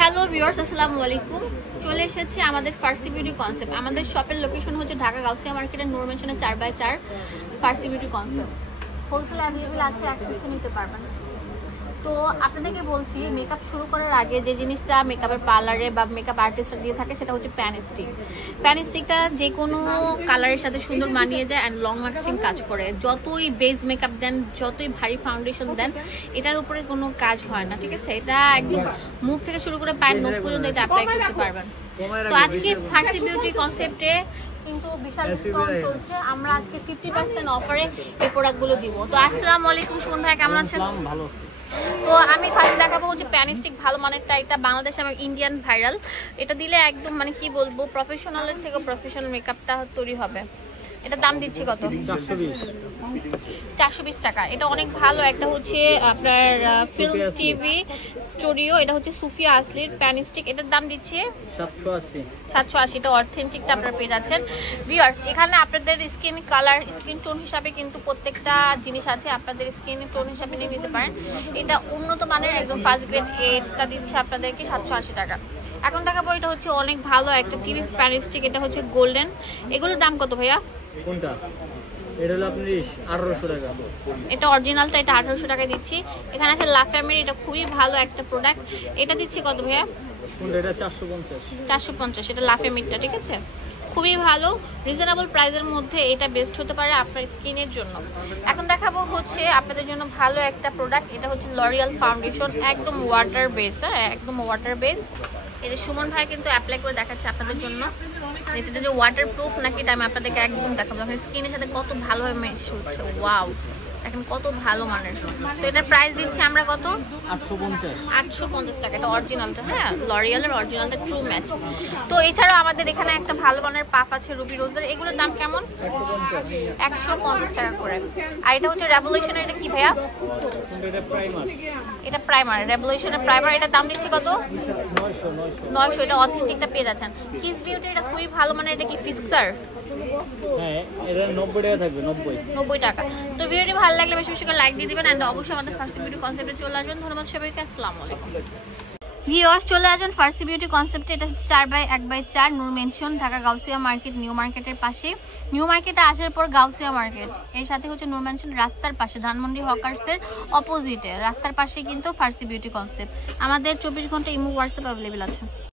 Hello viewers, আসসালামু আলাইকুম। চলে এসেছি আমাদের ফার্সি বিউটি কনসেপ্ট। আমাদের শপের লোকেশন হচ্ছে ঢাকা গাউসিয়া মার্কেটের নূর মেনশনে 4x4 ফার্সি বিউটি কনসেপ্ট। হোলসেল অ্যাভেলেবেল আছে, এক পিসে নিতে পারবেন। তো আপনাদেরকে বলছি, মেকআপ শুরু করার আগে যে জিনিসটা মেকআপের পার্লারে বা মেকআপ আর্টিস্টরা দিয়ে থাকে সেটা হচ্ছে প্যান স্টিক। প্যান স্টিকটা যে কোনো কালারের সাথে সুন্দর মানিয়ে যায় অ্যান্ড লং লাস্টিং কাজ করে। যতই বেস মেকআপ দেন, যতই ভারী ফাউন্ডেশন দেন, এটার উপরে কোনো কাজ হয় না, ঠিক আছে? এটা একদম মুখ থেকে শুরু করে পায়ের নখ পর্যন্ত এটা অ্যাপ্লাই করতে পারবেন। তো আজকে ফার্সি বিউটি কনসেপ্টে কিন্তু বিশাল ডিসকাউন্ট চলছে। আমরা আজকে 50% অফারে এই প্রোডাক্টগুলো দিব। তো আসসালামু আলাইকুম সুমন ভাই, কেমন আছেন? ভালো আছি। তো আমি ফার্স্ট দেখাবো হচ্ছে প্যান স্টিক, ভালো মানেরটা। এটা বাংলাদেশে এবং ইন্ডিয়ান ভাইরাল। এটা দিলে একদম মানে কি বলবো, প্রফেশনালের থেকে প্রফেশনাল মেকআপটা তৈরি হবে। এটার দাম দিচ্ছি কত? 420 টাকা। এটা অনেক ভালো। একটা হচ্ছে আপনার ফিল্ম টিভি স্টুডিও, এটা হচ্ছে সুফিয়া আসলির প্যান স্টিক। এটার দাম দিচ্ছে 780। এটা অথেন্টিকটা আপনারা পেয়ে যাচ্ছেন। ভিউয়ার্স, এখানে আপনাদের স্কিন কালার, স্কিন টোন হিসাবে কিন্তু প্রত্যেকটা জিনিস আছে, আপনাদের স্কিন টোন হিসাবে নিয়ে নিতে পারেন। এটা উন্নত মানের একদম ফার্স্ট গ্রেড। এটা দিচ্ছে আপনাদেরকে 780 টাকা। এখন দেখাবো এটা হচ্ছে অনেক ভালো একটা টিভি প্যান স্টিক। এটা হচ্ছে গোল্ডেন। এগুলোর দাম কত ভাইয়া? কোনটা? এটা হলো আপনি 1800 টাকা। এটা অরিজিনালটা, এটা 1800 টাকায় দিচ্ছি। এখানে আছে লাফামের, এটা খুবই ভালো একটা প্রোডাক্ট। এটা দিচ্ছি কত ভাইয়া? কোনটা? এটা 450। 450। এটা লাফামেরটা, ঠিক আছে? খুবই ভালো, রিজনেবল প্রাইসের মধ্যে এটা বেস্ট হতে পারে আপনার স্কিনের জন্য। এখন দেখাবো হচ্ছে আপনাদের জন্য ভালো একটা প্রোডাক্ট। এটা হচ্ছে লরিয়াল ফাউন্ডেশন, একদম ওয়াটার বেস। হ্যাঁ, একদম ওয়াটার বেস। এই যে সুমন ভাই কিন্তু অ্যাপ্লাই করে দেখাচ্ছে আপনাদের জন্য। এটা যে ওয়াটার প্রুফ নাকি এটা আমি আপনাদেরকে একদম দেখাবো। স্কিনের সাথে কত ভালোভাবে মেশ হচ্ছে। ওয়াও, এখন কত ভালো মানের। তো এটার প্রাইস দিচ্ছি আমরা কত? 850 টাকা। এটা অরিজিনালটা, হ্যাঁ, লরিয়ালের অরিজিনালটা ট্রু ম্যাচ। তো এছাড়াও আমাদের এখানে একটা ভালো মানের পাফ আছে রুবি রোজের। এগুলোর দাম কেমন? 150 টাকা করে। আর এটা হচ্ছে রেভলিউশনের। এটা কি ভাইয়া? এটা প্রাইমার, রেভলিউশনের প্রাইমার। এটার দাম দিচ্ছি কত? 900। এটা অথেন্টিকটা পেয়ে যাচ্ছেন। কিস বিউটি, এটা খুবই ভালো মানের। এটা কি ফিক্সার? হ্যাঁ, এটা 90 টাকা থাকবে। 90 টাকা। তো ভিডিওটি ভালো লাগলে বেশি বেশি করে লাইক দিয়ে দিবেন এন্ড অবশ্যই আমাদের ফার্সি বিউটি কনসেপ্টে চলে আসবেন। ধন্যবাদ সবাইকে, আসসালামু আলাইকুম। ভিউয়ার্স, চলে আসবেন ফার্সি বিউটি কনসেপ্টে। এটা 4x1/4 Noor mansion, Dhaka Gausia market, new মার্কেটের পাশে। নিউ মার্কেটে আসার পর গাউসিয়া মার্কেট, এর সাথে হচ্ছে নূর মেনশন রাস্তার পাশে, ধানমন্ডি হকার্সের অপোজিটে রাস্তার পাশে কিন্তু ফার্সি বিউটি কনসেপ্ট। আমাদের 24 ঘন্টা ইমো হোয়াটসঅ্যাপ অ্যাভেলেবেল আছে।